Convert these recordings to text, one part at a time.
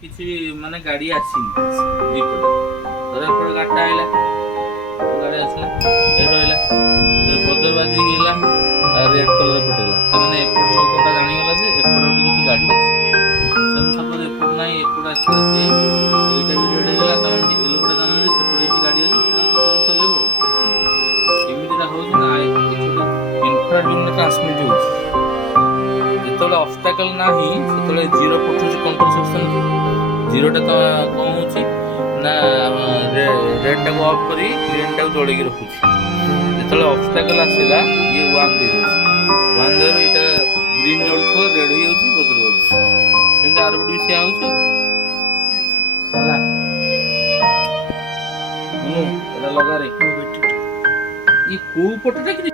କିଛି ମାନେ ଗାଡି ଆସିନି ଏଇପଟେ ଧର ଏପଟେ ଗାଡିଟା ଆଇଲା ଗାଡି ଆସିଲା ଏ ରହିଲା ବଦଳ ବାଜିକି ହେଲା ରେଡ୍ କଲର ଫୁଟେଇଲା ତାମାନେ ଏପଟ ଲୋକଟା ଜାଣିଗଲା ଯେ ଏପଟେ ଗୋଟେ କିଛି ଗାଡି ଅଛି ସେମିତି ସପୋଜ ଏପଟ ନାହିଁ ଏପଟେ ଆସିଲା ଯେ ଏଇଟା ବି ରେଡ୍ ହେଇଗଲା ତାମାନେ ଏ ଲୋକଟା ଜାଣିଲେ ଯେ ସେପଟେ କିଛି ଗାଡି ଅଛି ସେଟା କେତେବେଳେ ଚଲେଇବ ଏମିତିଟା ହଉଛି ନା କିଛି ଗୋଟେ ଇନଫ୍ରାଡିଉମରେ ଟ୍ରାନ୍ସମିଟ୍ ହଉଛି ଯେତେବେଳେ ଅବଷ୍ଟାକଲ ନାହିଁ ସେତେବେଳେ ଜିରୋ ପଠଉଛି କଣ୍ଟ୍ରୋଲ ସେକ୍ସନକୁ ଜିରୋଟା କଣ ହଉଛି ନା ରେଡ୍ଟାକୁ ଅଫ୍ କରି ଗ୍ରୀନ୍ଟାକୁ ଜଳେଇକି ରଖୁଛି ଯେତେବେଳେ ଅବଷ୍ଟାକଲ ଆସିଲା ଇଏ 1 ଦେଇଯାଉଛି 1 ଦେହରୁ ଏଇଟା ଗ୍ରୀନ୍ ଜଳୁଥିବ ରେଡ୍ ହେଇଯାଉଛି ବଦଳି ଯାଉଛି ସେମିତି ଆର ପଟେ ବି ସେୟା ହଉଛି ହେଲା ଏଇଟା ଲଗାରେ ଇ କୋଉ ପଟଟା କିଛି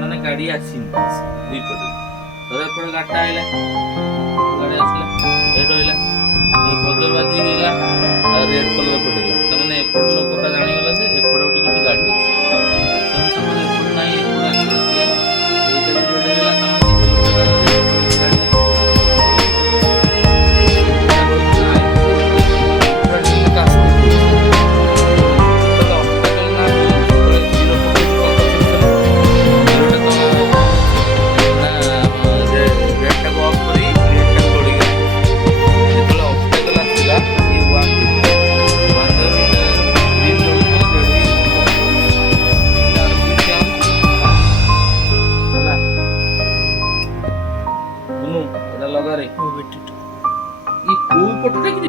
ମାନେ ଗାଡି ଆସିନି ଏଇପଟେ ଧର ଏପଟେ ଗାଡିଟା ଆଇଲା ଗାଡି ଆସିଲା ଏ ରହିଲା ବଦଳ ବାଜିକି ହେଲା ରେଡ୍ କଲର ଫୁଟେଇଲା ତାମାନେ ଏପଟ ଲୋକଟା ଜାଣିଗଲା ଯେ ଏପଟେ ଗୋଟେ କିଛି ଗାଡି ଅଛି ସେମିତି ସପୋଜ ଏପଟେ ନାହିଁ ଏପଟେ ଆସିଲା ଯେ ଏଇଟା ବି ରେଡ୍ ହେଇଗଲା ତାମାନେ ଏ ଲୋକଟା ଜାଣିଲେ ଯେ ଏପଟେ କିଛି ଗାଡି ଅଛି ଲଗାରେ ଇ କୋଉ ପଟଟା କି